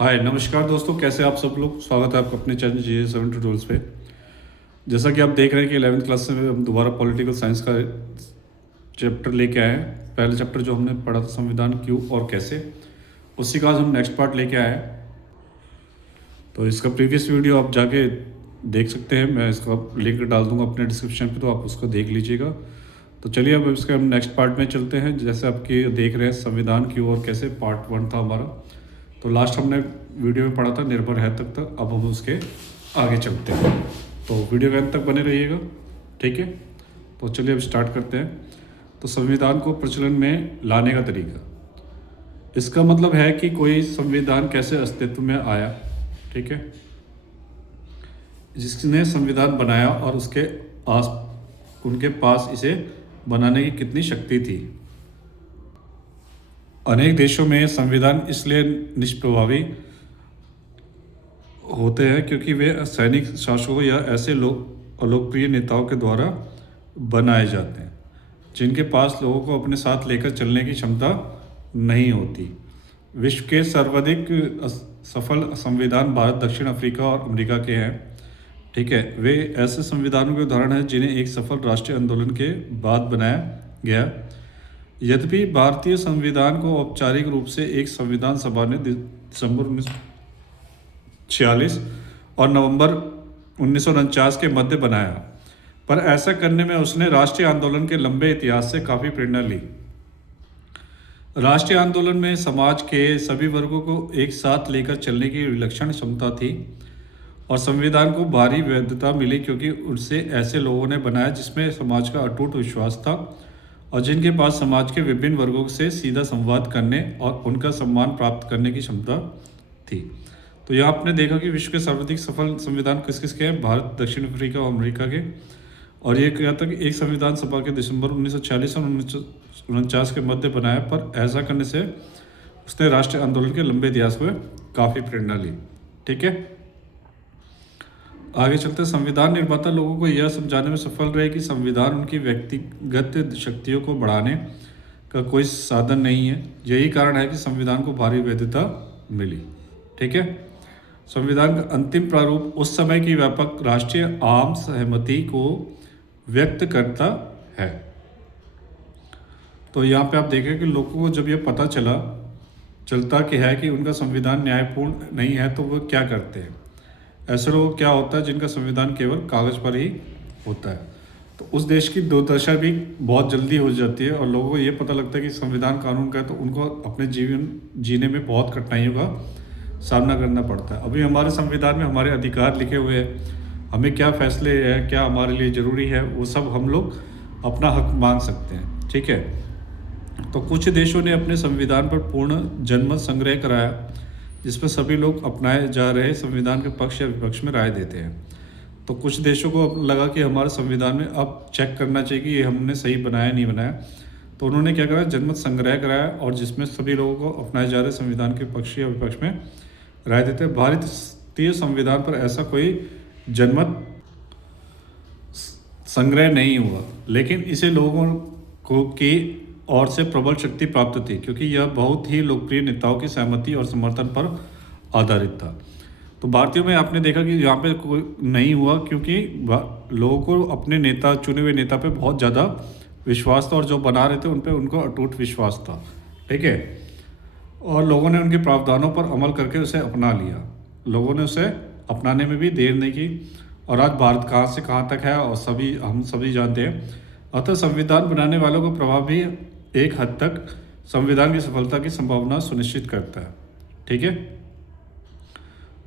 हाय नमस्कार दोस्तों, कैसे आप सब लोग। स्वागत है आपका अपने चैनल GA7 ट्यूटोरियल्स पे। जैसा कि आप देख रहे हैं कि 11वीं क्लास में हम दोबारा पॉलिटिकल साइंस का चैप्टर लेके आए हैं। पहले चैप्टर जो हमने पढ़ा था संविधान क्यों और कैसे, उसी का आज हम नेक्स्ट पार्ट लेके आए हैं। तो इसका प्रीवियस वीडियो आप जाके देख सकते हैं, मैं इसका लिंक डाल दूंगा अपने डिस्क्रिप्शन पे, तो आप उसको देख लीजिएगा। तो चलिए अब इसके हम नेक्स्ट पार्ट में चलते हैं। जैसे आपके देख रहे हैं संविधान क्यों और कैसे, पार्ट 1 था हमारा। तो लास्ट हमने वीडियो में पढ़ा था निर्भर है तक। अब हम उसके आगे चलते हैं, तो वीडियो के अंत तक बने रहिएगा, ठीक है। तो चलिए अब स्टार्ट करते हैं। तो संविधान को प्रचलन में लाने का तरीका, इसका मतलब है कि कोई संविधान कैसे अस्तित्व में आया, ठीक है। जिसने संविधान बनाया और उनके पास इसे बनाने की कितनी शक्ति थी। अनेक देशों में संविधान इसलिए निष्प्रभावी होते हैं क्योंकि वे सैनिक शासकों या ऐसे लोग अलोकप्रिय नेताओं के द्वारा बनाए जाते हैं जिनके पास लोगों को अपने साथ लेकर चलने की क्षमता नहीं होती। विश्व के सर्वाधिक सफल संविधान भारत, दक्षिण अफ्रीका और अमेरिका के हैं, ठीक है। वे ऐसे संविधानों के उदाहरण हैं जिन्हें एक सफल राष्ट्रीय आंदोलन के बाद बनाया गया। यद्यपि भारतीय संविधान को औपचारिक रूप से एक संविधान सभा ने दिसंबर 1946 और नवंबर 1949 के मध्य बनाया, पर ऐसा करने में उसने राष्ट्रीय आंदोलन के लंबे इतिहास से काफ़ी प्रेरणा ली। राष्ट्रीय आंदोलन में समाज के सभी वर्गों को एक साथ लेकर चलने की विलक्षण क्षमता थी और संविधान को भारी वैधता मिली क्योंकि उसे ऐसे लोगों ने बनाया जिसमें समाज का अटूट विश्वास था और जिनके पास समाज के विभिन्न वर्गों से सीधा संवाद करने और उनका सम्मान प्राप्त करने की क्षमता थी। तो यहाँ आपने देखा कि विश्व के सर्वाधिक सफल संविधान किस किस के हैं, भारत, दक्षिण अफ्रीका और अमेरिका के। और ये क्या था कि एक संविधान सभा के दिसंबर 1946 और 1949 के मध्य बनाया, पर ऐसा करने से उसने राष्ट्रीय आंदोलन के लंबे इतिहास में काफ़ी प्रेरणा ली, ठीक है। आगे चलते, संविधान निर्माता लोगों को यह समझाने में सफल रहे कि संविधान उनकी व्यक्तिगत शक्तियों को बढ़ाने का कोई साधन नहीं है। यही कारण है कि संविधान को भारी वैधता मिली, ठीक है। संविधान का अंतिम प्रारूप उस समय की व्यापक राष्ट्रीय आम सहमति को व्यक्त करता है। तो यहाँ पे आप देखें कि लोगों को जब यह पता चलता कि है कि उनका संविधान न्यायपूर्ण नहीं है, तो वो क्या करते हैं। ऐसे लोग क्या होता है जिनका संविधान केवल कागज़ पर ही होता है, तो उस देश की दुर्दशा भी बहुत जल्दी हो जाती है और लोगों को ये पता लगता है कि संविधान कानून का है, तो उनको अपने जीवन जीने में बहुत कठिनाइयों का सामना करना पड़ता है। अभी हमारे संविधान में हमारे अधिकार लिखे हुए हैं, हमें क्या फैसले हैं, क्या हमारे लिए ज़रूरी है, वो सब हम लोग अपना हक मांग सकते हैं, ठीक है। तो कुछ देशों ने अपने संविधान पर पूर्ण जनमत संग्रह कराया जिसमें सभी लोग अपनाए जा रहे संविधान के पक्ष या विपक्ष में राय देते हैं। तो कुछ देशों को लगा कि हमारे संविधान में अब चेक करना चाहिए कि ये हमने सही बनाया नहीं बनाया, तो उन्होंने क्या करा, जनमत संग्रह कराया और जिसमें सभी लोगों को अपनाए जा रहे संविधान के पक्ष या विपक्ष में राय देते हैं। भारतीय संविधान पर ऐसा कोई जनमत संग्रह नहीं हुआ, लेकिन इसे लोगों को की और से प्रबल शक्ति प्राप्त थी क्योंकि यह बहुत ही लोकप्रिय नेताओं की सहमति और समर्थन पर आधारित था। तो भारतीयों में आपने देखा कि यहाँ पे कोई नहीं हुआ क्योंकि लोगों को अपने नेता, चुने हुए नेता पे बहुत ज़्यादा विश्वास था और जो बना रहे थे उन पे उनको अटूट विश्वास था, ठीक है। और लोगों ने उनके प्रावधानों पर अमल करके उसे अपना लिया। लोगों ने उसे अपनाने में भी देर नहीं की और आज भारत कहाँ से कहाँ तक है और हम सभी जानते हैं। अतः संविधान बनाने वालों का प्रभाव भी एक हद तक संविधान की सफलता की संभावना सुनिश्चित करता है, ठीक है।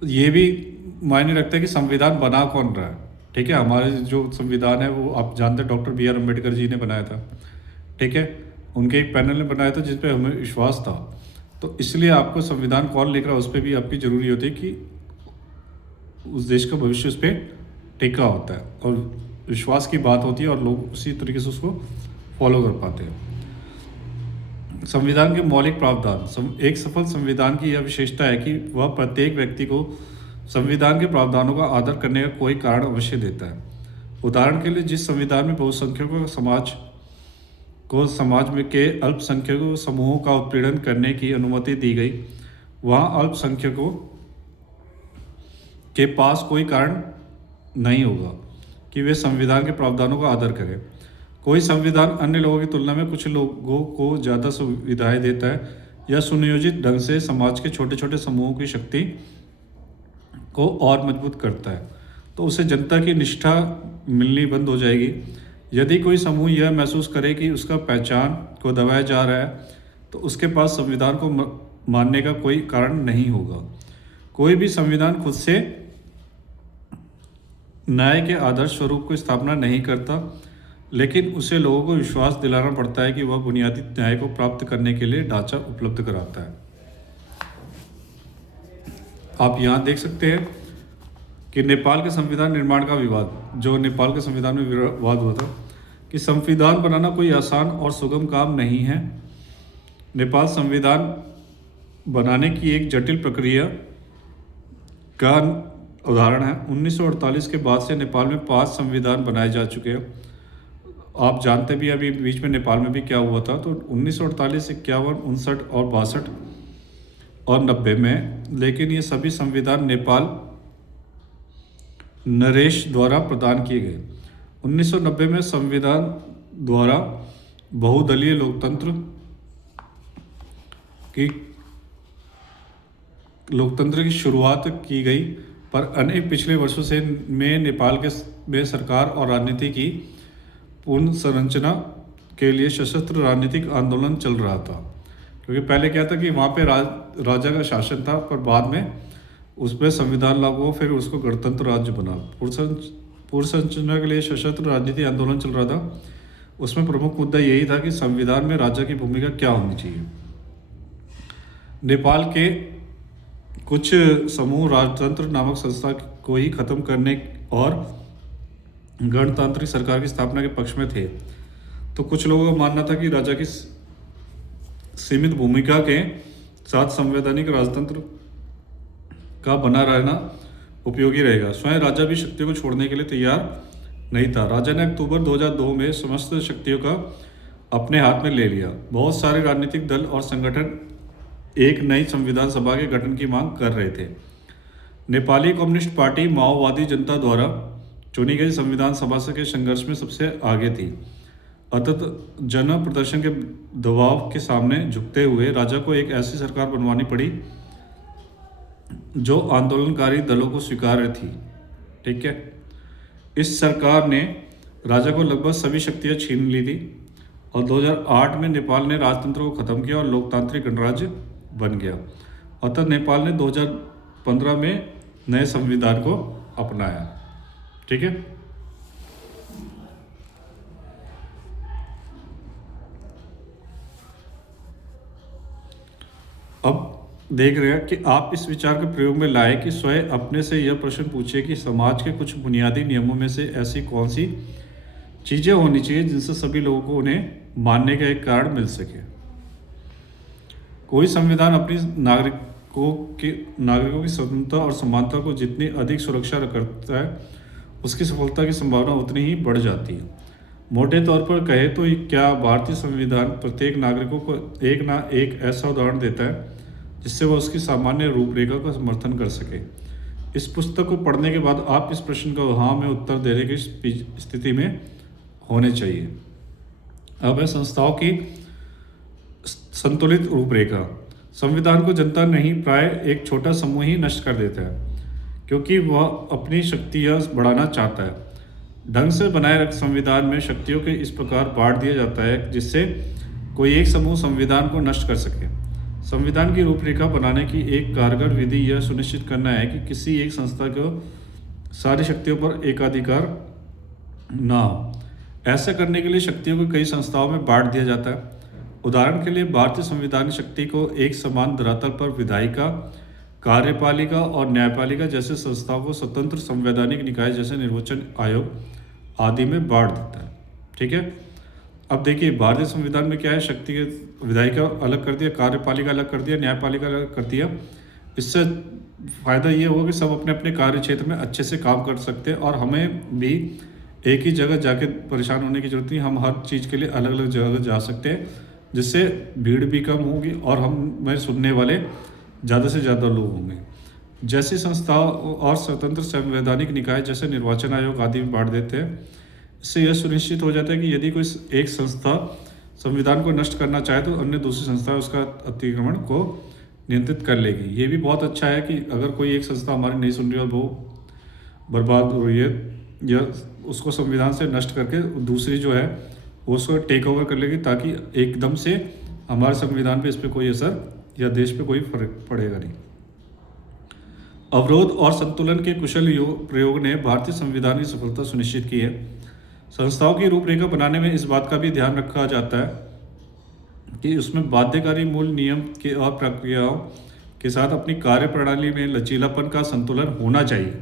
ये भी मायने रखता है कि संविधान बना कौन रहा है, ठीक है। हमारे जो संविधान है वो आप जानते हैं डॉक्टर BR अम्बेडकर जी ने बनाया था, ठीक है। उनके एक पैनल ने बनाया था जिस पे हमें विश्वास था। तो इसलिए आपको संविधान कौन लिख रहा है उस पर भी आपकी ज़रूरी होती है कि उस देश का भविष्य उस पर टिका होता है और विश्वास की बात होती है और लोग उसी तरीके से उसको फॉलो कर पाते हैं। संविधान के मौलिक प्रावधान, एक सफल संविधान की यह विशेषता है कि वह प्रत्येक व्यक्ति को संविधान के प्रावधानों का आदर करने का कोई कारण अवश्य देता है। उदाहरण के लिए जिस संविधान में बहुसंख्यकों समाज में के अल्पसंख्यकों समूहों का उत्पीड़न करने की अनुमति दी गई, वहाँ अल्पसंख्यकों के पास कोई कारण नहीं होगा कि वे संविधान के प्रावधानों का आदर करें। कोई संविधान अन्य लोगों की तुलना में कुछ लोगों को ज़्यादा सुविधाएं देता है या सुनियोजित ढंग से समाज के छोटे छोटे समूहों की शक्ति को और मजबूत करता है, तो उसे जनता की निष्ठा मिलनी बंद हो जाएगी। यदि कोई समूह यह महसूस करे कि उसका पहचान को दबाया जा रहा है, तो उसके पास संविधान को मानने का कोई कारण नहीं होगा। कोई भी संविधान खुद से न्याय के आदर्श स्वरूप की स्थापना नहीं करता, लेकिन उसे लोगों को विश्वास दिलाना पड़ता है कि वह बुनियादी न्याय को प्राप्त करने के लिए ढांचा उपलब्ध कराता है। आप यहाँ देख सकते हैं कि नेपाल के संविधान निर्माण का विवाद, जो नेपाल के संविधान में विवाद हुआ था कि संविधान बनाना कोई आसान और सुगम काम नहीं है। नेपाल संविधान बनाने की एक जटिल प्रक्रिया का उदाहरण है। 1948 के बाद से नेपाल में 5 संविधान बनाए जा चुके हैं। आप जानते भी अभी बीच में नेपाल में भी क्या हुआ था, तो 1948, 51, 59 और 62 और 90 में, लेकिन ये सभी संविधान नेपाल नरेश द्वारा प्रदान किए गए। 1990 में संविधान द्वारा बहुदलीय लोकतंत्र की शुरुआत की गई, पर अनेक पिछले वर्षों से में नेपाल में सरकार और राजनीति की पुनर्संरचना के लिए सशस्त्र राजनीतिक आंदोलन चल रहा था। क्योंकि पहले क्या था कि वहाँ पे राजा का शासन था, पर बाद में उस पर संविधान लागू हो, फिर उसको गणतंत्र राज्य बना। पुनर्संरचना के लिए सशस्त्र राजनीतिक आंदोलन चल रहा था। उसमें प्रमुख मुद्दा यही था कि संविधान में राजा की भूमिका क्या होनी चाहिए। नेपाल के कुछ समूह राजतंत्र नामक संस्था को ही खत्म करने और गणतांत्रिक सरकार की स्थापना के पक्ष में थे। तो कुछ लोगों का मानना था कि राजा की सीमित भूमिका के साथ संवैधानिक राजतंत्र का बना रहना उपयोगी रहेगा। स्वयं राजा भी शक्तियों को छोड़ने के लिए तैयार नहीं था। राजा ने अक्टूबर 2002 में समस्त शक्तियों का अपने हाथ में ले लिया। बहुत सारे राजनीतिक दल और संगठन एक नई संविधान सभा के गठन की मांग कर रहे थे। नेपाली कम्युनिस्ट पार्टी माओवादी जनता द्वारा चुनी गई संविधान सभा के संघर्ष में सबसे आगे थी। अतः जन प्रदर्शन के दबाव के सामने झुकते हुए राजा को एक ऐसी सरकार बनवानी पड़ी जो आंदोलनकारी दलों को स्वीकार्य थी। ठीक है, इस सरकार ने राजा को लगभग सभी शक्तियां छीन ली थी और 2008 में नेपाल ने राजतंत्र को खत्म किया और लोकतांत्रिक गणराज्य बन गया। अतः नेपाल ने 2015 में नए संविधान को अपनाया। ठीक है, अब देख रहे हैं कि आप इस विचार के प्रयोग में लाए कि स्वयं अपने से यह प्रश्न पूछे कि समाज के कुछ बुनियादी नियमों में से ऐसी कौन सी चीज़ें होनी चाहिए जिनसे सभी लोगों को उन्हें मानने का एक कारण मिल सके। कोई संविधान अपनी नागरिकों की स्वतंत्रता और समानता को जितनी अधिक सुरक्षा करता है, उसकी सफलता की संभावना उतनी ही बढ़ जाती है। मोटे तौर पर कहे तो क्या भारतीय संविधान प्रत्येक नागरिकों को एक ना एक ऐसा उदाहरण देता है जिससे वह उसकी सामान्य रूपरेखा का समर्थन कर सके। इस पुस्तक को पढ़ने के बाद आप इस प्रश्न का हाँ में उत्तर देने की स्थिति में होने चाहिए। अब है संस्थाओं की संतुलित रूपरेखा। संविधान को जनता नहीं, प्राय एक छोटा समूह ही नष्ट कर देता है, क्योंकि वह अपनी शक्तियाँ बढ़ाना चाहता है। ढंग से बनाए रख संविधान में शक्तियों के इस प्रकार बांट दिया जाता है जिससे कोई एक समूह संविधान को नष्ट कर सके। संविधान की रूपरेखा बनाने की एक कारगर विधि यह सुनिश्चित करना है कि किसी एक संस्था को सारी शक्तियों पर एकाधिकार ना हो। ऐसा करने के लिए शक्तियों को कई संस्थाओं में बांट दिया जाता है। उदाहरण के लिए भारतीय संविधान शक्ति को एक समान धरातल पर विधायिका, कार्यपालिका और न्यायपालिका जैसे संस्थाओं को स्वतंत्र संवैधानिक निकाय जैसे निर्वाचन आयोग आदि में बांट देता है। ठीक है, अब देखिए भारतीय संविधान में क्या है, शक्ति के विधायिका अलग कर दिया, कार्यपालिका अलग कर दिया, न्यायपालिका अलग कर दिया। इससे फ़ायदा ये होगा कि सब अपने अपने कार्य क्षेत्र में अच्छे से काम कर सकते हैं और हमें भी एक ही जगह जाके परेशान होने की जरूरत नहीं। हम हर चीज़ के लिए अलग अलग जगह जा सकते हैं, जिससे भीड़ भी कम होगी और हमें सुनने वाले ज़्यादा से ज़्यादा लोग होंगे। जैसी संस्थाओं और स्वतंत्र संवैधानिक निकाय जैसे निर्वाचन आयोग आदि में बांट देते हैं। इससे यह सुनिश्चित हो जाता है कि यदि कोई एक संस्था संविधान को नष्ट करना चाहे तो अन्य दूसरी संस्था उसका अतिक्रमण को नियंत्रित कर लेगी। ये भी बहुत अच्छा है कि अगर कोई एक संस्था हमारी नहीं सुन रही और वो बर्बाद हो रही है या उसको संविधान से नष्ट करके दूसरी जो है वो उसको टेक ओवर कर लेगी, ताकि एकदम से हमारे संविधान पे इस पर कोई असर या देश पे कोई फर्क पड़ेगा नहीं। अवरोध और संतुलन के कुशल प्रयोग ने भारतीय संविधान की सफलता सुनिश्चित की है। संस्थाओं की रूपरेखा बनाने में इस बात का भी ध्यान रखा जाता है कि उसमें बाध्यकारी मूल नियम के और प्रक्रियाओं के साथ अपनी कार्य प्रणाली में लचीलापन का संतुलन होना चाहिए,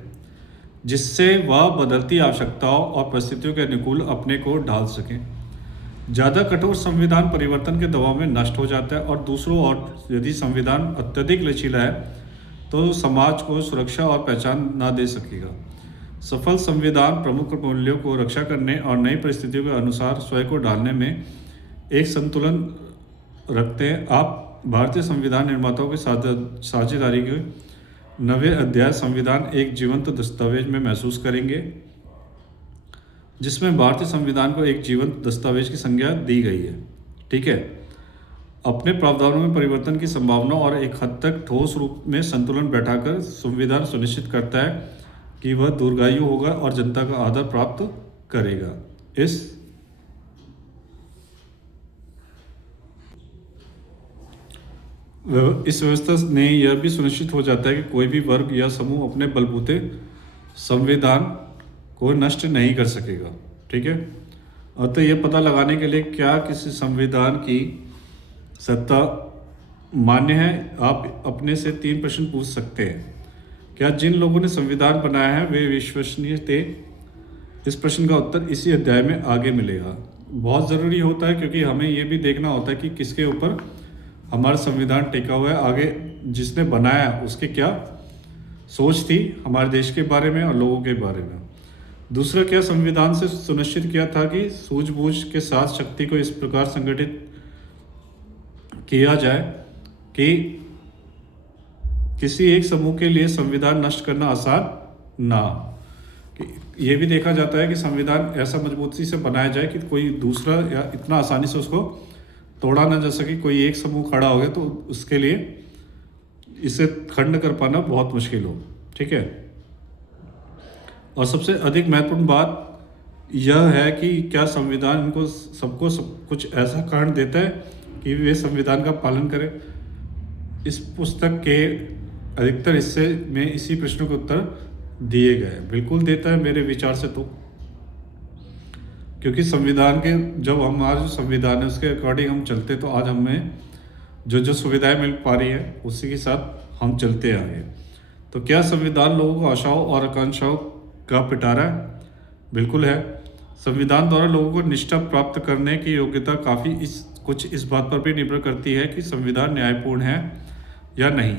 जिससे वह बदलती आवश्यकताओं और परिस्थितियों के अनुकूल अपने को ढाल सकें। ज़्यादा कठोर संविधान परिवर्तन के दबाव में नष्ट हो जाता है और दूसरों और यदि संविधान अत्यधिक लचीला है तो समाज को सुरक्षा और पहचान ना दे सकेगा। सफल संविधान प्रमुख मूल्यों को रक्षा करने और नई परिस्थितियों के अनुसार स्वयं को ढालने में एक संतुलन रखते हैं। आप भारतीय संविधान निर्माताओं के साथ साझेदारी के नवे अध्याय संविधान एक जीवंत दस्तावेज में महसूस करेंगे, जिसमें भारतीय संविधान को एक जीवंत दस्तावेज की संज्ञा दी गई है। ठीक है, अपने प्रावधानों में परिवर्तन की संभावना और एक हद तक ठोस रूप में संतुलन बैठाकर संविधान सुनिश्चित करता है कि वह दीर्घायु होगा और जनता का आदर प्राप्त करेगा। इस व्यवस्था ने यह भी सुनिश्चित हो जाता है कि कोई भी वर्ग या समूह अपने बलबूते संविधान को नष्ट नहीं कर सकेगा। ठीक है, अतः यह पता लगाने के लिए क्या किसी संविधान की सत्ता मान्य है, आप अपने से 3 प्रश्न पूछ सकते हैं। क्या जिन लोगों ने संविधान बनाया है वे विश्वसनीय थे? इस प्रश्न का उत्तर इसी अध्याय में आगे मिलेगा। बहुत ज़रूरी होता है क्योंकि हमें ये भी देखना होता है कि किसके ऊपर हमारा संविधान टिका हुआ है, आगे जिसने बनाया उसकी क्या सोच थी हमारे देश के बारे में और लोगों के बारे में। दूसरा, क्या संविधान से सुनिश्चित किया था कि सूझबूझ के साथ शक्ति को इस प्रकार संगठित किया जाए कि किसी एक समूह के लिए संविधान नष्ट करना आसान ना। ये भी देखा जाता है कि संविधान ऐसा मजबूती से बनाया जाए कि कोई दूसरा या इतना आसानी से उसको तोड़ा ना जा सके। कोई एक समूह खड़ा हो गया तो उसके लिए इसे खंड कर पाना बहुत मुश्किल हो। ठीक है, और सबसे अधिक महत्वपूर्ण बात यह है कि क्या संविधान इनको सबको सब कुछ ऐसा कारण देता है कि वे संविधान का पालन करें। इस पुस्तक के अधिकतर हिस्से में इसी प्रश्न के उत्तर दिए गए। बिल्कुल देता है मेरे विचार से, तो क्योंकि संविधान के जब हमारा जो संविधान है उसके अकॉर्डिंग हम चलते तो आज हमें जो जो सुविधाएं मिल पा रही है उसी के साथ हम चलते आगे। तो क्या संविधान लोगों को आशाओं और आकांक्षाओं का पिटारा है? बिल्कुल है। संविधान द्वारा लोगों को निष्ठा प्राप्त करने की योग्यता काफ़ी कुछ इस बात पर भी निर्भर करती है कि संविधान न्यायपूर्ण है या नहीं।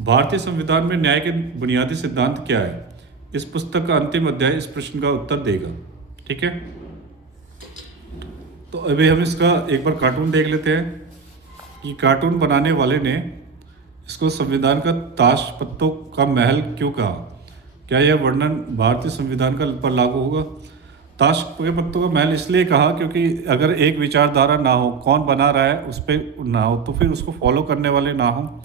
भारतीय संविधान में न्याय के बुनियादी सिद्धांत क्या है? इस पुस्तक का अंतिम अध्याय इस प्रश्न का उत्तर देगा। ठीक है, तो अभी हम इसका एक बार कार्टून देख लेते हैं कि कार्टून बनाने वाले ने इसको संविधान का ताश पत्तों का महल क्यों कहा। क्या यह वर्णन भारतीय संविधान का पर लागू होगा? ताश के पत्तों का महल इसलिए कहा क्योंकि अगर एक विचारधारा ना हो, कौन बना रहा है उस पर ना हो, तो फिर उसको फॉलो करने वाले ना हो,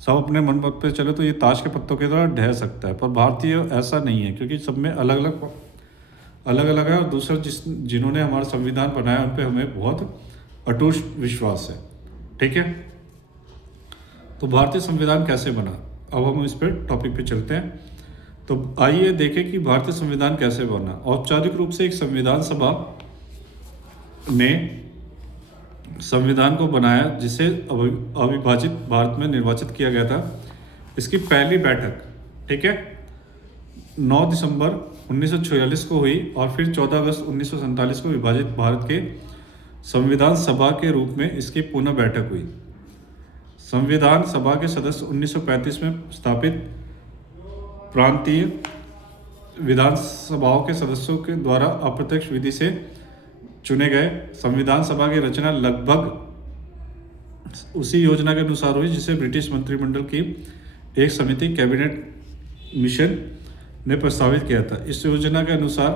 सब अपने मन मत पे चले, तो ये ताश के पत्तों की तरह ढह सकता है। पर भारतीय ऐसा नहीं है क्योंकि सब में अलग अलग है। और दूसरा जिन्होंने हमारा संविधान बनाया उन पे हमें बहुत अटूट विश्वास है। ठीक है, तो भारतीय संविधान कैसे बना, अब हम इस पर टॉपिक पे चलते हैं। तो आइए देखें कि भारतीय संविधान कैसे बना। औपचारिक रूप से एक संविधान सभा ने संविधान को बनाया जिसे अविभाजित भारत में निर्वाचित किया गया था। इसकी पहली बैठक, ठीक है, 9 दिसंबर 1946 को हुई और फिर 14 अगस्त 1947 को विभाजित भारत के संविधान सभा के रूप में इसकी पुनः बैठक हुई। संविधान सभा के सदस्य 1935 में स्थापित प्रांतीय विधानसभाओं के सदस्यों के द्वारा अप्रत्यक्ष विधि से चुने गए। संविधान सभा की रचना लगभग उसी योजना के अनुसार हुई जिसे ब्रिटिश मंत्रिमंडल की एक समिति कैबिनेट मिशन ने प्रस्तावित किया था। इस योजना के अनुसार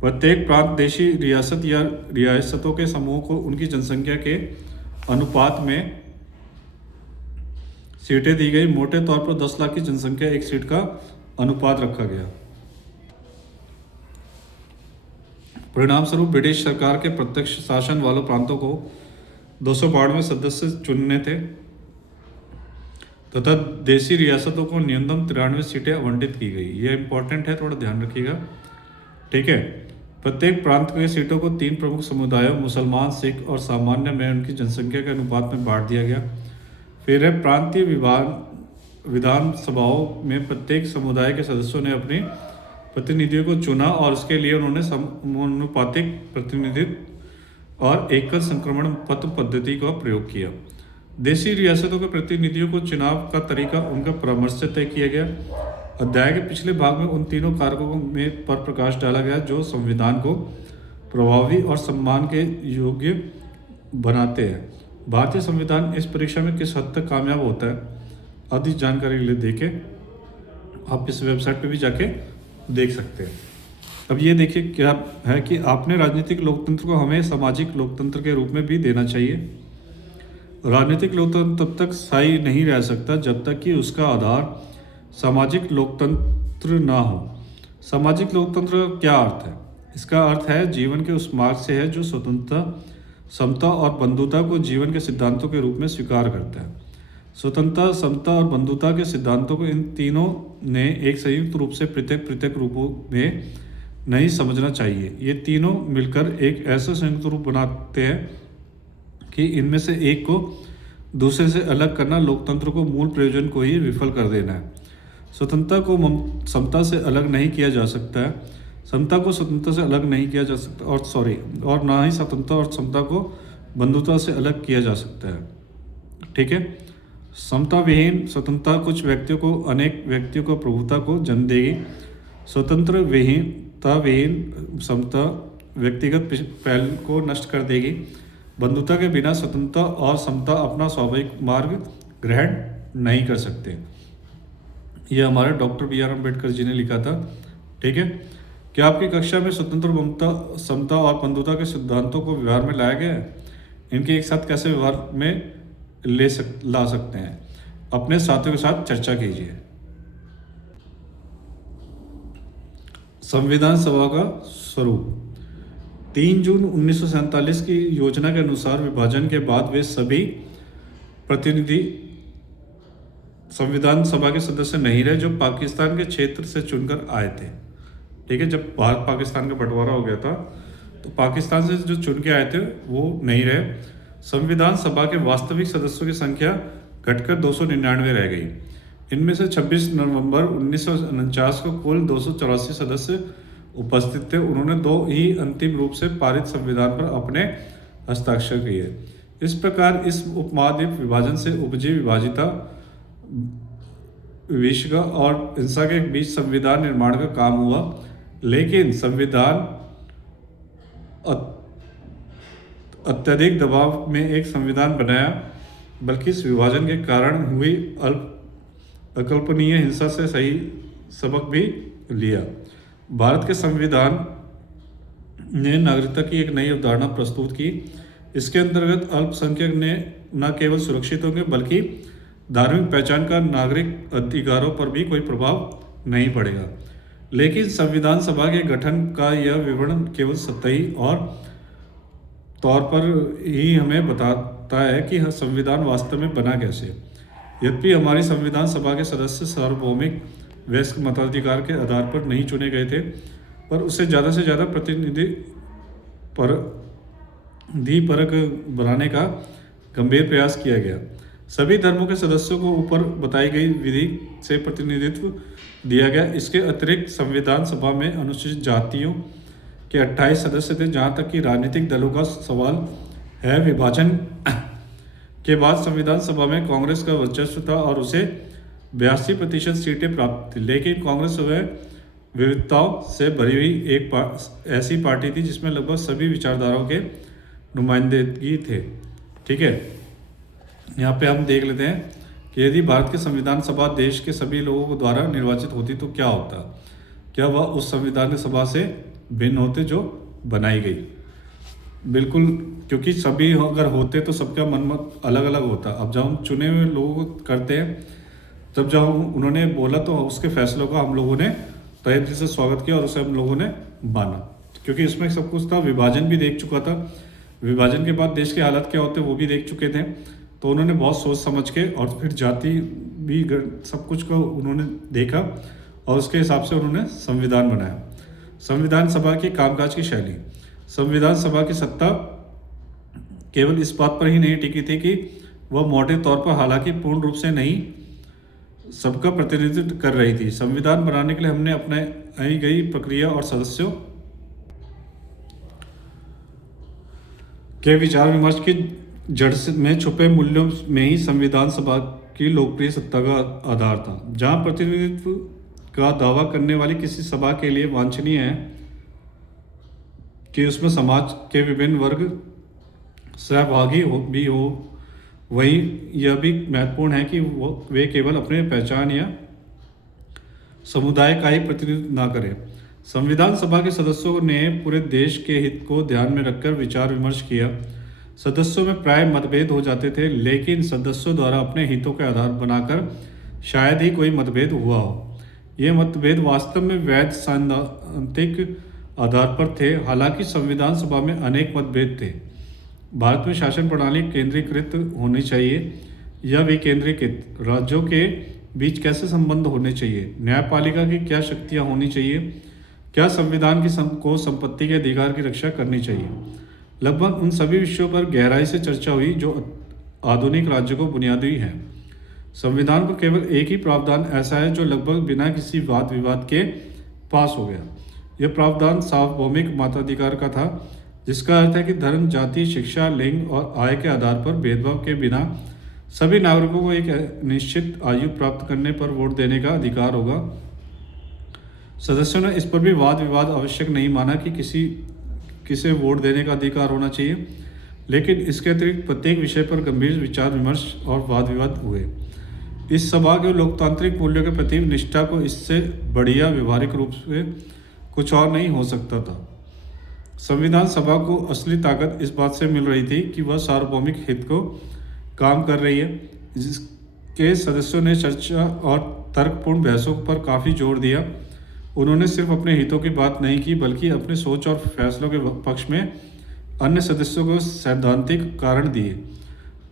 प्रत्येक प्रांत देशी रियासत या रियासतों के समूह को उनकी जनसंख्या के अनुपात में सीटें दी गई। मोटे तौर पर 10 लाख की जनसंख्या एक सीट का अनुपात रखा गया। परिणाम स्वरूप ब्रिटिश सरकार के प्रत्यक्ष शासन वालों प्रांतों को 292 सदस्य चुनने थे तथा देशी रियासतों को न्यूनतम 93 सीटें आवंटित की गई। यह इंपॉर्टेंट है, थोड़ा ध्यान रखिएगा। ठीक है, प्रत्येक प्रांत के सीटों को 3 प्रमुख समुदायों मुसलमान, सिख और सामान्य में उनकी जनसंख्या के अनुपात में बांट दिया गया। फिर है प्रांतीय विधानसभाओं में प्रत्येक समुदाय के सदस्यों ने अपने प्रतिनिधियों को चुना और इसके लिए उन्होंने समानुपातिक प्रतिनिधित्व और एकल संक्रमण पत्र पद्धति का प्रयोग किया। देशी रियासतों के प्रतिनिधियों को चुनाव का तरीका उनका परामर्श से तय किया गया। अध्याय के पिछले भाग में उन तीनों कारकों में पर प्रकाश डाला गया जो संविधान को प्रभावी और सम्मान के योग्य बनाते हैं। भारतीय संविधान इस परीक्षा में किस हद तक कामयाब होता है, अधिक जानकारी के लिए देखें, आप इस वेबसाइट पे भी जाके देख सकते हैं। अब ये देखिए क्या है कि आपने राजनीतिक लोकतंत्र को हमें सामाजिक लोकतंत्र के रूप में भी देना चाहिए। राजनीतिक लोकतंत्र तब तक स्थायी नहीं रह सकता जब तक कि उसका आधार सामाजिक लोकतंत्र ना हो। सामाजिक लोकतंत्र का क्या अर्थ है? इसका अर्थ है जीवन के उस मार्ग से है जो स्वतंत्रता, समता और बंधुता को जीवन के सिद्धांतों के रूप में स्वीकार करता है। स्वतंत्रता, समता और बंधुता के सिद्धांतों को इन तीनों ने एक संयुक्त रूप से पृथक पृथक रूपों में नहीं समझना चाहिए। ये तीनों मिलकर एक ऐसा संयुक्त रूप बनाते हैं कि इनमें से एक को दूसरे से अलग करना लोकतंत्र को मूल प्रयोजन को ही विफल कर देना है। स्वतंत्रता को समता से अलग नहीं किया जा सकता है, समता को स्वतंत्रता से अलग नहीं किया जा सकता और ना ही स्वतंत्रता और समता को बंधुता से अलग किया जा सकता है। ठीक है, समता विहीन स्वतंत्रता कुछ व्यक्तियों को अनेक व्यक्तियों को प्रभुता को जन्म देगी। स्वतंत्र विहीनता विहीन समता व्यक्तिगत पहल को नष्ट कर देगी। बंधुता के बिना स्वतंत्रता और समता अपना स्वाभाविक मार्ग ग्रहण नहीं कर सकते। यह हमारे doctor B are Ambedkar ji ने लिखा था। ठीक है, क्या आपकी कक्षा में स्वतंत्र, समता और बंधुता के सिद्धांतों को व्यवहार में लाया गया है? इनके एक साथ कैसे व्यवहार में ला सकते हैं? अपने साथियों के साथ चर्चा कीजिए। संविधान सभा का स्वरूप 3 जून 1947 की योजना के अनुसार विभाजन के बाद वे सभी प्रतिनिधि संविधान सभा के सदस्य नहीं रहे जो पाकिस्तान के क्षेत्र से चुनकर आए थे। ठीक है, जब भारत पाकिस्तान का बंटवारा हो गया था तो पाकिस्तान से जो चुन के आए थे वो नहीं रहे। संविधान सभा के वास्तविक सदस्यों की संख्या घटकर 299 रह गई। इनमें से 26 नवंबर 1949 को कुल 284 सदस्य उपस्थित थे। उन्होंने 2 ही अंतिम रूप से पारित संविधान पर अपने हस्ताक्षर किए। इस प्रकार इस उपमहाद्वीप विभाजन से उपजी विभाजिता विश्व और हिंसा के बीच संविधान निर्माण का काम हुआ, लेकिन संविधान अत्यधिक दबाव में एक संविधान बनाया, बल्कि इस विभाजन के कारण हुई अकल्पनीय हिंसा से सही सबक भी लिया। भारत के संविधान ने नागरिकता की एक नई अवधारणा प्रस्तुत की। इसके अंतर्गत अल्पसंख्यक ने न केवल सुरक्षित होंगे बल्कि धार्मिक पहचान का नागरिक अधिकारों पर भी कोई प्रभाव नहीं पड़ेगा। लेकिन संविधान सभा के गठन का यह विवरण केवल सतही और तौर पर ही हमें बताता है कि संविधान वास्तव में बना कैसे। यद्यपि हमारी संविधान सभा के सदस्य सार्वभौमिक वयस्क मताधिकार के आधार पर नहीं चुने गए थे, पर उससे ज़्यादा से ज़्यादा प्रतिनिधि परक बनाने का गंभीर प्रयास किया गया। सभी धर्मों के सदस्यों को ऊपर बताई गई विधि से प्रतिनिधित्व दिया गया। इसके अतिरिक्त संविधान सभा में अनुसूचित जातियों के 28 सदस्य थे। जहाँ तक कि राजनीतिक दलों का सवाल है, विभाजन के बाद संविधान सभा में कांग्रेस का वर्चस्व था और उसे 82% सीटें प्राप्त थी। लेकिन कांग्रेस वह विविधताओं से भरी हुई एक ऐसी पार्टी थी जिसमें लगभग सभी विचारधाराओं के नुमाइंदगी थे। ठीक है, यहाँ पे हम देख लेते हैं कि यदि भारत की संविधान सभा देश के सभी लोगों को द्वारा निर्वाचित होती तो क्या होता। क्या वह उस संविधान सभा से भिन्न होते जो बनाई गई। बिल्कुल, क्योंकि सभी अगर होते तो सबका मन मत अलग अलग होता। अब जब हम चुने हुए लोगों को करते हैं, तब जब उन्होंने बोला तो उसके फैसलों का हम लोगों ने तहे दिल से स्वागत किया और उसे हम लोगों ने माना, क्योंकि इसमें सब कुछ था। विभाजन भी देख चुका था, विभाजन के बाद देश के हालात क्या होते वो भी देख चुके थे। तो उन्होंने बहुत सोच समझ के और फिर जाति भी सब कुछ को उन्होंने देखा और उसके हिसाब से उन्होंने संविधान बनाया। संविधान सभा की कामकाज की शैली। संविधान सभा की सत्ता केवल इस बात पर ही नहीं टिकी थी कि वह मोटे तौर पर, हालांकि पूर्ण रूप से नहीं, सबका प्रतिनिधित्व कर रही थी। संविधान बनाने के लिए हमने अपनाई गई प्रक्रिया और सदस्यों के विचार विमर्श की जड़ में छुपे मूल्यों में ही संविधान सभा की लोकप्रिय सत्ता का आधार था। जहां प्रतिनिधित्व का दावा करने वाली किसी सभा के लिए वांछनीय है कि उसमें समाज के विभिन्न वर्ग सहभागी हो, वहीं यह भी महत्वपूर्ण है कि वे केवल अपने पहचान या समुदाय का ही प्रतिनिधित्व न करें। संविधान सभा के सदस्यों ने पूरे देश के हित को ध्यान में रखकर विचार विमर्श किया। सदस्यों में प्राय मतभेद हो जाते थे, लेकिन सदस्यों द्वारा अपने हितों के आधार बनाकर शायद ही कोई मतभेद हुआ हो। ये मतभेद वास्तव में वैध सैद्धांतिक आधार पर थे। हालांकि संविधान सभा में अनेक मतभेद थे। भारत में शासन प्रणाली केंद्रीकृत होनी चाहिए या विकेंद्रीकृत, राज्यों के बीच कैसे संबंध होने चाहिए, न्यायपालिका की क्या शक्तियां होनी चाहिए, क्या संविधान को संपत्ति के अधिकार की रक्षा करनी चाहिए। लगभग उन सभी विषयों पर गहराई से चर्चा हुई जो आधुनिक राज्य को बुनियादी है। संविधान को केवल एक ही प्रावधान ऐसा है जो लगभग बिना किसी वाद विवाद के पास हो गया। यह प्रावधान सार्वभौमिक मताधिकार का था, जिसका अर्थ है कि धर्म, जाति, शिक्षा, लिंग और आय के आधार पर भेदभाव के बिना सभी नागरिकों को एक निश्चित आयु प्राप्त करने पर वोट देने का अधिकार होगा। सदस्यों ने इस पर भी वाद विवाद आवश्यक नहीं माना कि किसे वोट देने का अधिकार होना चाहिए, लेकिन इसके अतिरिक्त प्रत्येक विषय पर गंभीर विचार विमर्श और वाद विवाद हुए। इस सभा के लोकतांत्रिक मूल्यों के प्रति निष्ठा को इससे बढ़िया व्यवहारिक रूप से कुछ और नहीं हो सकता था। संविधान सभा को असली ताकत इस बात से मिल रही थी कि वह सार्वभौमिक हित को काम कर रही है। जिसके सदस्यों ने चर्चा और तर्कपूर्ण बहसों पर काफ़ी जोर दिया। उन्होंने सिर्फ अपने हितों की बात नहीं की, बल्कि अपने सोच और फैसलों के पक्ष में अन्य सदस्यों को सैद्धांतिक कारण दिए।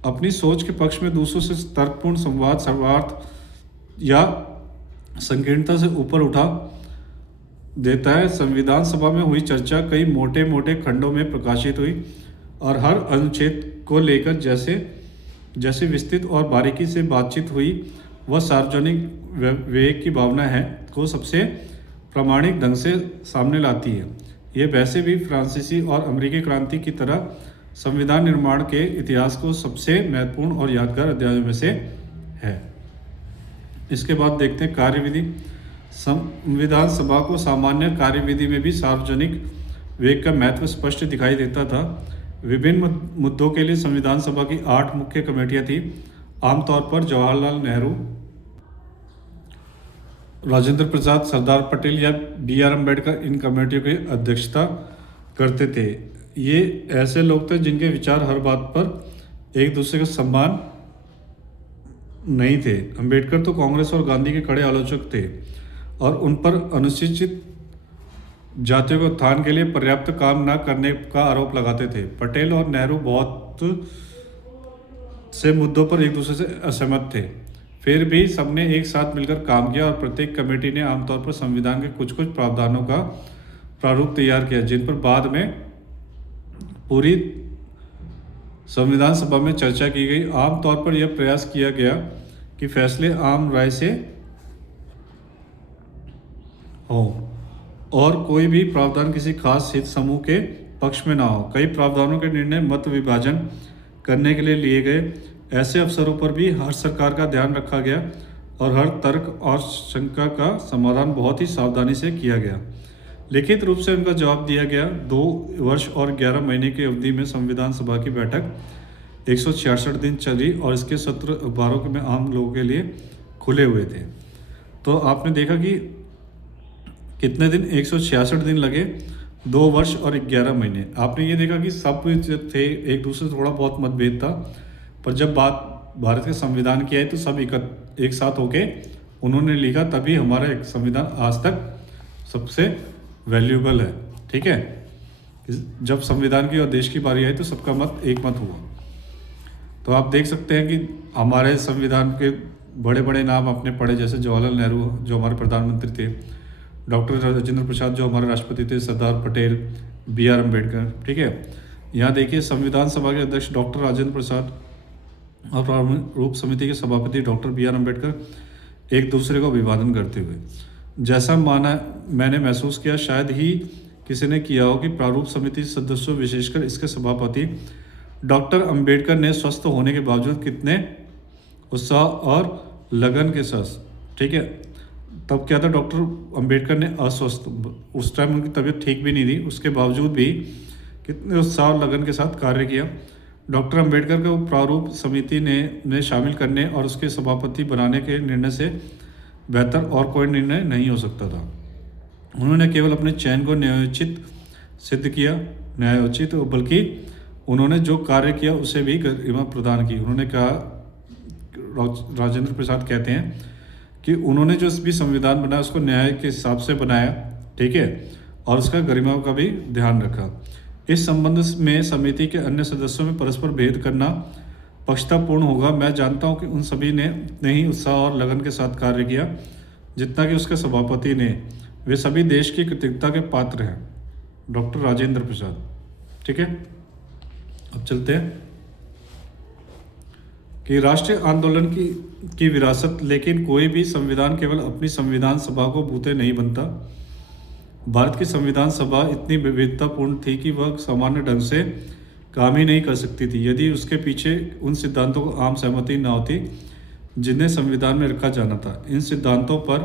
अपनी सोच के पक्ष में दूसरों से तर्कपूर्ण संवाद सर्वार्थ या संकीर्णता से ऊपर उठा देता है। संविधान सभा में हुई चर्चा कई मोटे मोटे खंडों में प्रकाशित हुई और हर अनुच्छेद को लेकर जैसे विस्तृत और बारीकी से बातचीत हुई, वह सार्वजनिक विवेक की भावना है को सबसे प्रामाणिक ढंग से सामने लाती है। यह वैसे भी फ्रांसीसी और अमेरिकी क्रांति की तरह संविधान निर्माण के इतिहास को सबसे महत्वपूर्ण और यादगार अध्यायों में से है। इसके बाद देखते हैं कार्यविधि। संविधान सभा को सामान्य कार्यविधि में भी सार्वजनिक विवेक का महत्व स्पष्ट दिखाई देता था। विभिन्न मुद्दों के लिए संविधान सभा की 8 मुख्य कमेटियां थी। आमतौर पर जवाहरलाल नेहरू, राजेंद्र प्रसाद, सरदार पटेल या BR अम्बेडकर इन कमेटियों की अध्यक्षता करते थे। ये ऐसे लोग थे जिनके विचार हर बात पर एक दूसरे का सम्मान नहीं थे। अम्बेडकर तो कांग्रेस और गांधी के कड़े आलोचक थे और उन पर अनुसूचित जातियों के उत्थान के लिए पर्याप्त काम न करने का आरोप लगाते थे। पटेल और नेहरू बहुत से मुद्दों पर एक दूसरे से असहमत थे, फिर भी सबने एक साथ मिलकर काम किया और प्रत्येक कमेटी ने आमतौर पर संविधान के कुछ कुछ प्रावधानों का प्रारूप तैयार किया, जिन पर बाद में पूरी संविधान सभा में चर्चा की गई। आमतौर पर यह प्रयास किया गया कि फैसले आम राय से हो और कोई भी प्रावधान किसी खास हित समूह के पक्ष में ना हो। कई प्रावधानों के निर्णय मत विभाजन करने के लिए लिए गए। ऐसे अवसरों पर भी हर सरकार का ध्यान रखा गया और हर तर्क और शंका का समाधान बहुत ही सावधानी से किया गया। लिखित रूप से उनका जवाब दिया गया। 2 वर्ष और 11 महीने की अवधि में संविधान सभा की बैठक 166 दिन चली और इसके सत्र अखबारों के में आम लोगों के लिए खुले हुए थे। तो आपने देखा कि कितने दिन, 166 दिन लगे, 2 वर्ष और 11 महीने। आपने ये देखा कि सब जो थे एक दूसरे से थोड़ा बहुत मतभेद था, पर जब बात भारत के संविधान की आई तो सब एक साथ होके उन्होंने लिखा, तभी हमारा एक संविधान आज तक सबसे वैल्यूएबल है। ठीक है, जब संविधान की और देश की बारी आई तो सबका मत एक मत हुआ। तो आप देख सकते हैं कि हमारे संविधान के बड़े बड़े नाम आपने पढ़े, जैसे जवाहरलाल नेहरू जो हमारे प्रधानमंत्री थे, डॉक्टर राजेंद्र प्रसाद जो हमारे राष्ट्रपति थे, सरदार पटेल, B.R. अम्बेडकर। ठीक है, यहाँ देखिए संविधान सभा के अध्यक्ष डॉक्टर राजेंद्र प्रसाद और प्रारूप समिति के सभापति डॉक्टर B.R. अम्बेडकर एक दूसरे को अभिवादन करते हुए, जैसा मैंने महसूस किया, शायद ही किसी ने किया हो कि प्रारूप समिति सदस्यों, विशेषकर इसके सभापति डॉक्टर अम्बेडकर ने स्वस्थ होने के बावजूद कितने उत्साह और लगन के साथ, ठीक है, तब क्या था, डॉक्टर अम्बेडकर ने अस्वस्थ, उस टाइम उनकी तबीयत ठीक भी नहीं थी, उसके बावजूद भी कितने उत्साह और लगन के साथ कार्य किया। डॉक्टर अम्बेडकर को प्रारूप समिति ने शामिल करने और उसके सभापति बनाने के निर्णय से बेहतर और कोई निर्णय नहीं हो सकता था। उन्होंने केवल अपने चयन को न्यायोचित सिद्ध किया, न्यायोचित, बल्कि उन्होंने जो कार्य किया उसे भी गरिमा प्रदान की। उन्होंने कहा, राजेंद्र प्रसाद कहते हैं कि उन्होंने जो भी संविधान बनाया उसको न्याय के हिसाब से बनाया, ठीक है, और उसका गरिमा का भी ध्यान रखा। इस संबंध में समिति के अन्य सदस्यों में परस्पर भेद करना पक्षतापूर्ण होगा। मैं जानता हूं कि उन सभी ने ही उत्साह और लगन के साथ कार्य किया जितना कि उसके सभापति ने। वे सभी देश की कृतज्ञता के पात्र हैं। डॉक्टर राजेंद्र प्रसाद। ठीक है, अब चलते हैं कि राष्ट्रीय आंदोलन की विरासत। लेकिन कोई भी संविधान केवल अपनी संविधान सभा को बूते नहीं बनता। भारत की संविधान सभा इतनी विविधतापूर्ण थी कि वह सामान्य ढंग से काम ही नहीं कर सकती थी यदि उसके पीछे उन सिद्धांतों को आम सहमति न होती जिन्हें संविधान में रखा जाना था। इन सिद्धांतों पर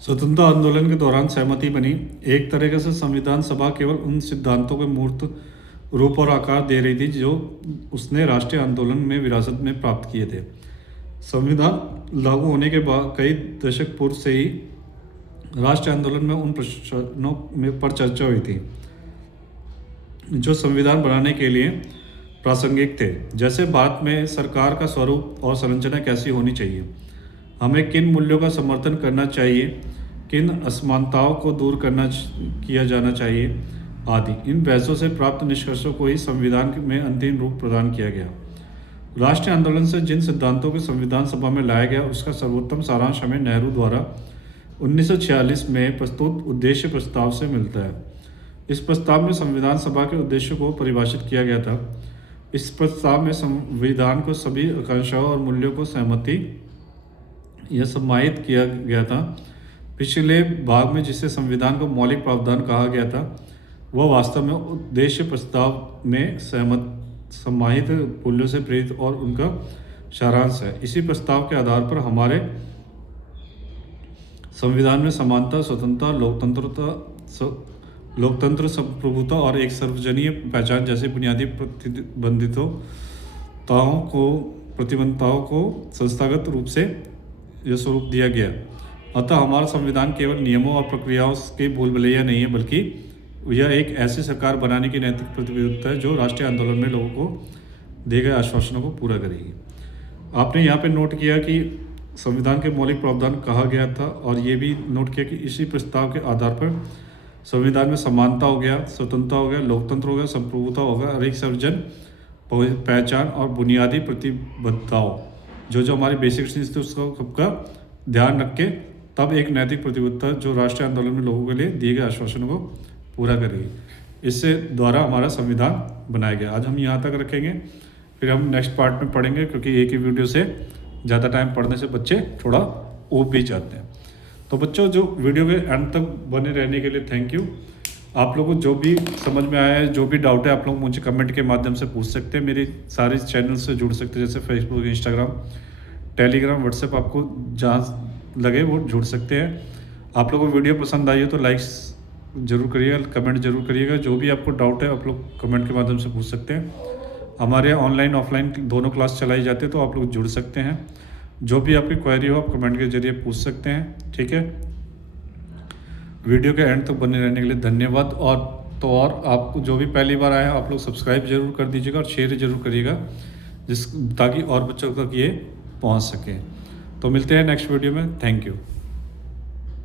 स्वतंत्रता आंदोलन के दौरान सहमति बनी। एक तरीके से संविधान सभा केवल उन सिद्धांतों को मूर्त रूप और आकार दे रही थी जो उसने राष्ट्रीय आंदोलन में विरासत में प्राप्त किए थे। संविधान लागू होने के बाद कई दशक पूर्व से ही राष्ट्रीय आंदोलन में उन प्रश्नों में पर चर्चा हुई थी जो संविधान बनाने के लिए प्रासंगिक थे, जैसे भारत में सरकार का स्वरूप और संरचना कैसी होनी चाहिए, हमें किन मूल्यों का समर्थन करना चाहिए, किन असमानताओं को दूर किया जाना चाहिए आदि। इन बहसों से प्राप्त निष्कर्षों को ही संविधान में अंतिम रूप प्रदान किया गया। राष्ट्रीय आंदोलन से जिन सिद्धांतों को संविधान सभा में लाया गया उसका सर्वोत्तम सारांश हमें नेहरू द्वारा 1946 में प्रस्तुत उद्देश्य प्रस्ताव से मिलता है। इस प्रस्ताव में संविधान सभा के उद्देश्यों को परिभाषित किया गया था। इस प्रस्ताव में संविधान को सभी आकांक्षाओं और मूल्यों को सहमति यह समाहित किया गया था। पिछले भाग में जिसे संविधान को मौलिक प्रावधान कहा गया था वह वास्तव में उद्देश्य प्रस्ताव में समाहित मूल्यों से प्रेरित और उनका सारांश है। इसी प्रस्ताव के आधार पर हमारे संविधान में समानता, स्वतंत्रता, लोकतंत्र, संप्रभुता और एक सार्वजनीय पहचान जैसे बुनियादी प्रतिबद्धताओं को संस्थागत रूप से यह स्वरूप दिया गया। अतः हमारा संविधान केवल नियमों और प्रक्रियाओं के भूल-भुलैया नहीं है, बल्कि यह एक ऐसी सरकार बनाने की नैतिक प्रतिबद्धता है जो राष्ट्रीय आंदोलन में लोगों को दिए गए आश्वासनों को पूरा करेगी। आपने यहाँ पे नोट किया कि संविधान के मौलिक प्रावधान कहा गया था, और ये भी नोट किया कि इसी प्रस्ताव के आधार पर संविधान में समानता हो गया, स्वतंत्रता हो गया, लोकतंत्र हो गया, संप्रभुता हो गया और एक सार्वजनिक पहचान और बुनियादी प्रतिबद्धताओं जो हमारी बेसिक चीज़ थी उसका सबका ध्यान रख के तब एक नैतिक प्रतिबद्धता जो राष्ट्रीय आंदोलन में लोगों के लिए दिए गए आश्वासनों को पूरा करेगी। इससे द्वारा हमारा संविधान बनाया गया। आज हम यहाँ तक रखेंगे, फिर हम नेक्स्ट पार्ट में पढ़ेंगे, क्योंकि एक ही वीडियो से ज़्यादा टाइम पढ़ने से बच्चे थोड़ा ऊब भी जाते हैं। तो बच्चों, जो वीडियो के एंड तक बने रहने के लिए थैंक यू। आप लोगों को जो भी समझ में आया है, जो भी डाउट है, आप लोग मुझे कमेंट के माध्यम से पूछ सकते हैं। मेरी सारी चैनल से जुड़ सकते हैं, जैसे फेसबुक, इंस्टाग्राम, टेलीग्राम, व्हाट्सएप, आपको जहाँ लगे वो जुड़ सकते हैं। आप लोगों को वीडियो पसंद आई हो तो लाइक्स जरूर करिएगा, कमेंट जरूर करिएगा। जो भी आपको डाउट है आप लोग कमेंट के माध्यम से पूछ सकते हैं। हमारे यहाँ ऑनलाइन ऑफलाइन दोनों क्लास चलाई जाती है, तो आप लोग जुड़ सकते हैं। जो भी आपकी क्वेरी हो आप कमेंट के जरिए पूछ सकते हैं, ठीक है। वीडियो के एंड तक बने रहने के लिए धन्यवाद। और आपको जो भी पहली बार आया है आप लोग सब्सक्राइब जरूर कर दीजिएगा और शेयर जरूर करिएगा, ताकि और बच्चों तक ये पहुंच सके। तो मिलते हैं नेक्स्ट वीडियो में। Thank you.